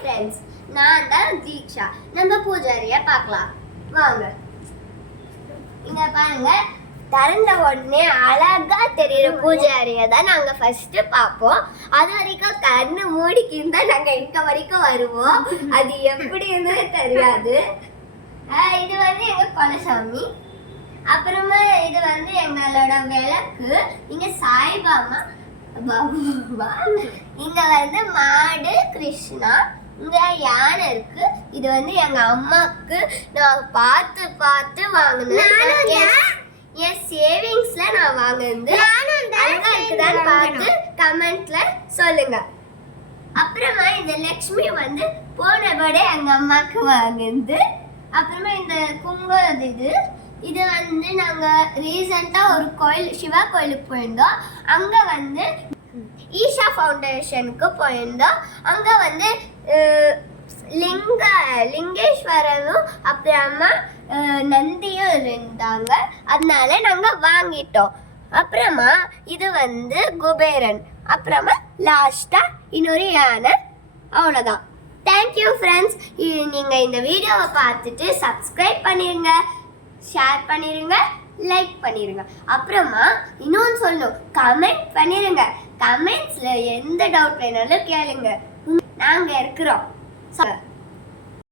Friends, நான் தான் தீக்ஷா. நம்ம பூஜாரியை பார்க்கலாம் வாங்க. இங்க பாருங்க, திறந்த உடனே அழகா தெரியுற பூஜாரியை தான் நாங்கள் ஃபர்ஸ்ட் பார்ப்போம். அது வரைக்கும் கண்ணு மூடிக்கின்னு தான் நாங்கள் இங்க வரைக்கும் வருவோம். அது எப்படின்னு தெரியாது. இது வந்து எங்க குலசாமி. அப்புறமா இது வந்து எங்களோட விளக்கு. இங்க சாய்பாபா, இங்க வந்து மாடு கிருஷ்ணா, இங்க யானை இருக்கு. இது வந்து எங்க அம்மாக்கு நான் பார்த்து பார்த்து வாங்கினேன். என் சேவிங்ஸ்ல நான் வாங்கினது அழகா இருக்குதான்னு பார்த்து கமெண்ட்ல சொல்லுங்க. அப்புறமா இந்த லக்ஷ்மி வந்து போன பர்த்டே எங்க அம்மாக்கு வாங்கினது. அப்புறமா இந்த கும்பம் இது வந்து நாங்க ரீசெண்டா ஒரு கோயில், சிவா கோயிலுக்கு போயிருந்தோம். அங்க வந்து ஈஷா ஃபவுண்டேஷனுக்கு போயிருந்தோம். அங்க வந்து லிங்கேஸ்வரனும் அப்புறமா நந்தியும் இருந்தாங்க. அதனால நாங்க வாங்கிட்டோம். அப்புறமா இது வந்து குபேரன். அப்புறமா லாஸ்டா இன்னொரு யானை. அவ்வளோதான். Thank you friends. நீங்க இந்த வீடியோவை பார்த்துட்டு சப்ஸ்கிரைப் பண்ணிருங்க, ஷேர் பண்ணிருங்க, லைக் பண்ணிருங்க. அப்புறமா இன்னொன்று சொல்லணும், கமெண்ட் பண்ணிருங்க. கமெண்ட்ஸ்ல எந்த டவுட் வேணாலும் கேளுங்க, நாங்க இருக்கிறோம்.